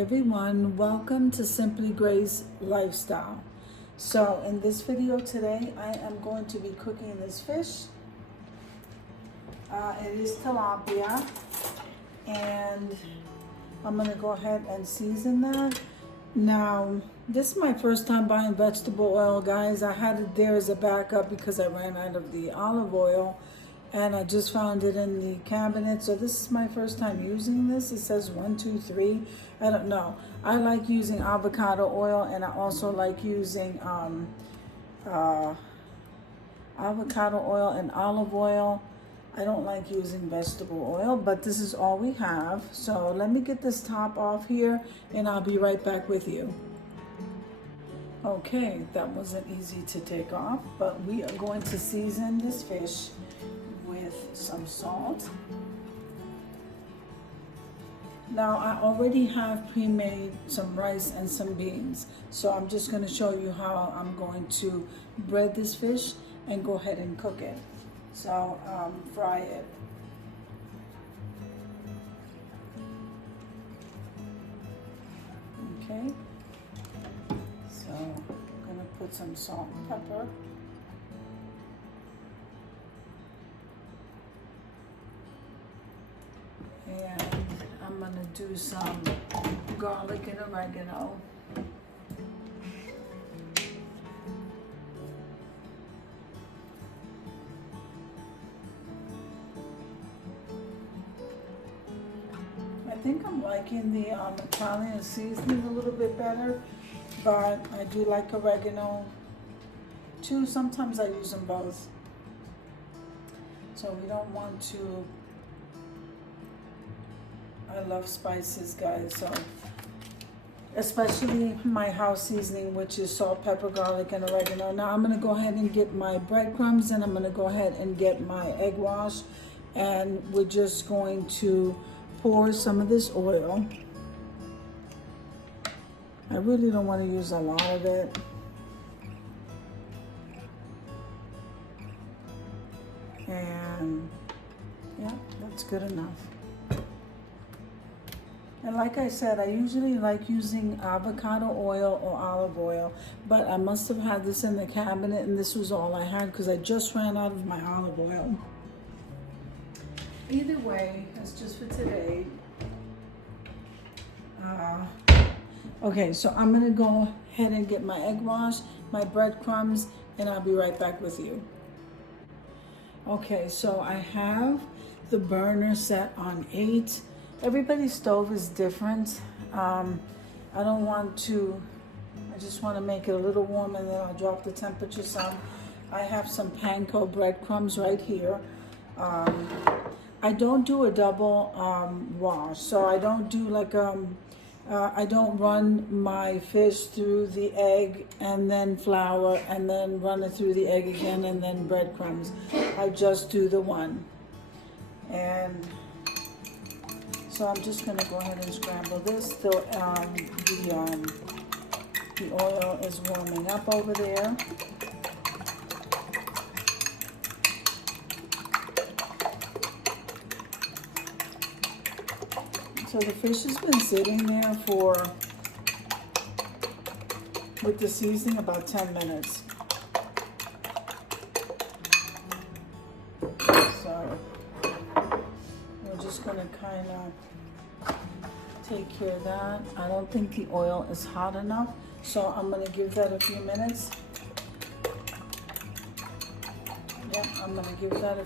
everyone, welcome to Simply Grace Lifestyle. So in this video today, I am going to be cooking this fish. It is tilapia, and I'm going to go ahead and season that. Now, this is my first time buying vegetable oil, guys. I had it there as a backup because I ran out of the olive oil, and I just found it in the cabinet. So this is my first time using this. It says 1, 2, 3. I don't know. I like using avocado oil, and I also like using avocado oil and olive oil. I don't like using vegetable oil, but this is all we have. So let me get this top off here, and I'll be right back with you. Okay, that wasn't easy to take off, but we are going to season this fish with some salt. Now I already have pre-made some rice and some beans, so I'm just going to show you how I'm going to bread this fish and go ahead and cook it. So fry it. Okay, so I'm going to put some salt and pepper. And I'm going to do some garlic and oregano. I think I'm liking the Italian seasoning a little bit better, but I do like oregano too. Sometimes I use them both. So we don't want to, I love spices, guys, so especially my house seasoning, which is salt, pepper, garlic, and oregano. Now I'm going to go ahead and get my breadcrumbs, and I'm going to go ahead and get my egg wash, and we're just going to pour some of this oil. I really don't want to use a lot of it. And yeah, that's good enough. And like I said, I usually like using avocado oil or olive oil, but I must have had this in the cabinet, and this was all I had because I just ran out of my olive oil. Either way, that's just for today. Okay, so I'm gonna go ahead and get my egg wash, my breadcrumbs, and I'll be right back with you. Okay, so I have the burner set on 8. Everybody's stove is different. I don't want to, I just want to make it a little warm, and then I'll drop the temperature some. I have some panko breadcrumbs right here. I don't do a double wash, so I don't do like I don't run my fish through the egg and then flour and then run it through the egg again and then breadcrumbs. I just do the one. And so I'm just going to go ahead and scramble this till the oil is warming up over there. So the fish has been sitting there with the seasoning, about 10 minutes. So we're just going to kind of take care of that. I don't think the oil is hot enough, so I'm going to give that a few minutes. Yeah, I'm going to give that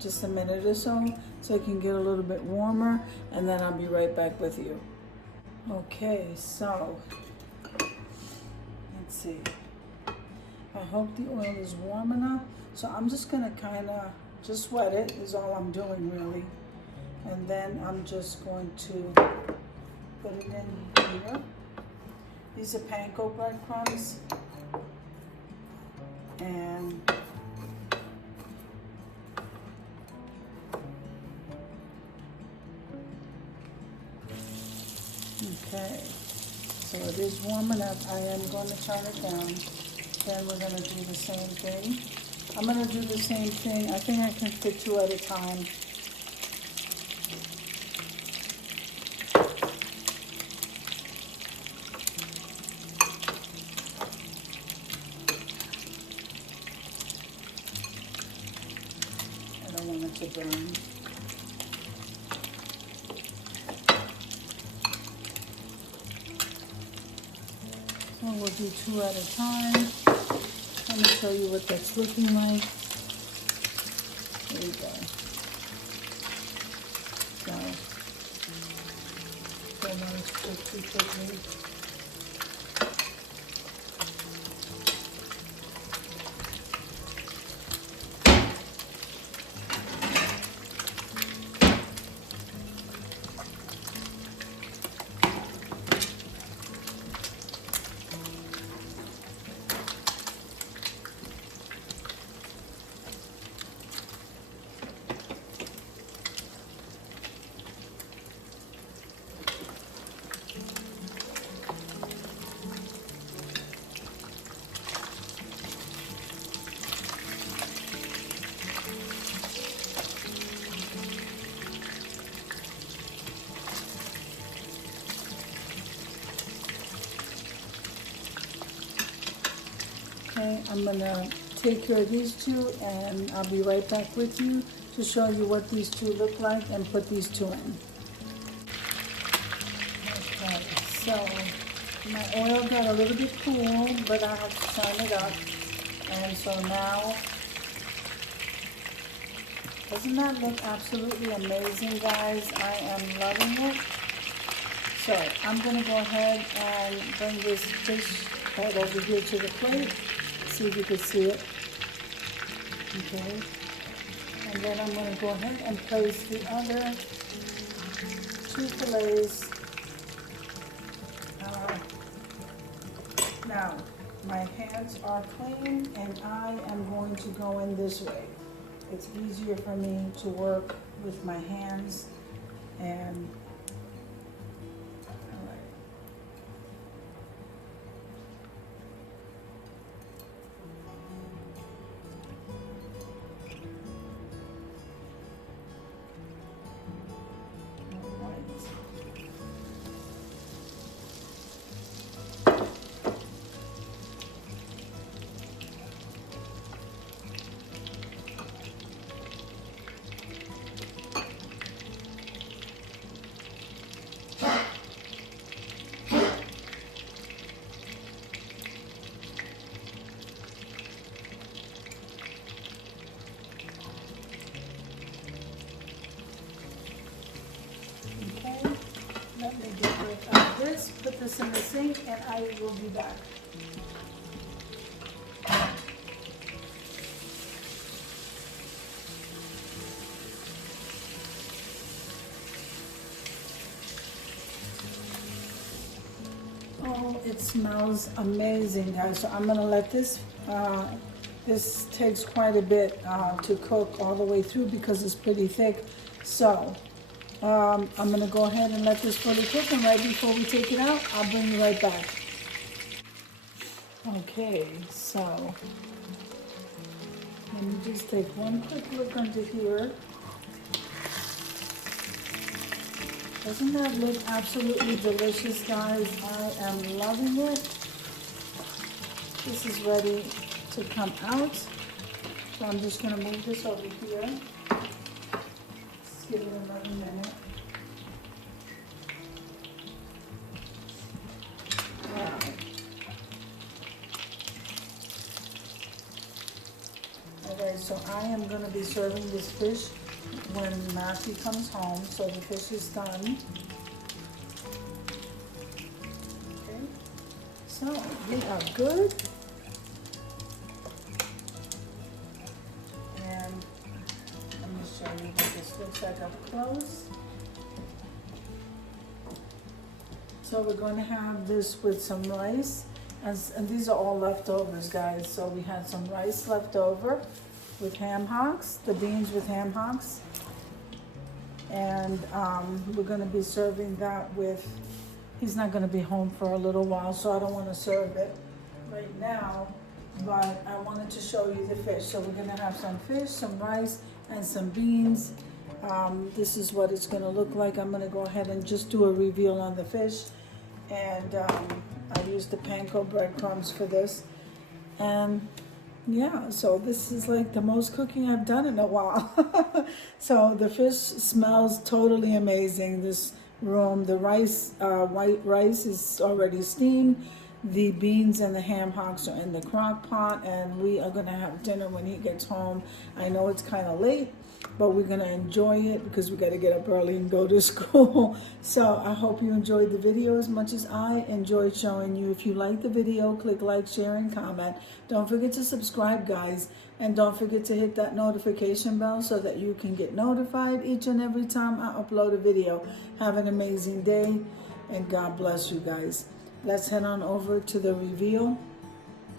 just a minute or so it can get a little bit warmer, and then I'll be right back with you. Okay, so let's see. I hope the oil is warm enough. So I'm just going to kind of just wet it is all I'm doing really. And then I'm just going to put it in here. These are panko breadcrumbs. And okay, so it is warm enough. I am going to turn it down. Then we're going to do the same thing. I'm going to do the same thing. I think I can fit 2 at a time. burn. So we'll do 2 at a time. Let me show you what that's looking like. There you go. So, don't want to cook too quickly. Okay, I'm gonna take care of these 2 and I'll be right back with you to show you what these 2 look like and put these 2 in. Okay, so my oil got a little bit cool, but I have to turn it up. And so now, doesn't that look absolutely amazing, guys? I am loving it. So I'm gonna go ahead and bring this fish right over here to the plate. See if you can see it. Okay. And then I'm going to go ahead and place the other 2 fillets. Now, my hands are clean and I am going to go in this way. It's easier for me to work with my hands and let me get rid of this, put this in the sink, and I will be back. Oh, it smells amazing, guys. So I'm gonna let this, this takes quite a bit to cook all the way through because it's pretty thick. So I'm gonna go ahead and let this fully cook, and right before we take it out, I'll bring you right back. Okay, so let me just take one quick look under here. Doesn't that look absolutely delicious, guys? I am loving it. This is ready to come out. So I'm just gonna move this over here. Just give it another minute. Wow. Okay, so I am gonna be serving this fish when Matthew comes home, so the fish is done. Okay, so we are good. And let me show you what this looks like up close. So we're going to have this with some rice, and these are all leftovers, guys. So we had some rice left over with ham hocks, the beans with ham hocks. And we're going to be serving that with, he's not going to be home for a little while, so I don't want to serve it right now, but I wanted to show you the fish. So we're going to have some fish, some rice, and some beans. This is what it's going to look like. I'm going to go ahead and just do a reveal on the fish. And I used the panko breadcrumbs for this. And Yeah, so this is like the most cooking I've done in a while. So the fish smells totally amazing. This room, the rice, white rice is already steamed. The beans and the ham hocks are in the crock pot, and we are gonna have dinner when he gets home. I know it's kind of late, but we're gonna enjoy it because we gotta get up early and go to school. So I hope you enjoyed the video as much as I enjoyed showing you. If you like the video, click like, share, and comment. Don't forget to subscribe, guys, and don't forget to hit that notification bell so that you can get notified each and every time I upload a video. Have an amazing day, and God bless you guys. Let's head on over to the reveal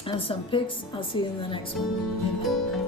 and some pics. I'll see you in the next one.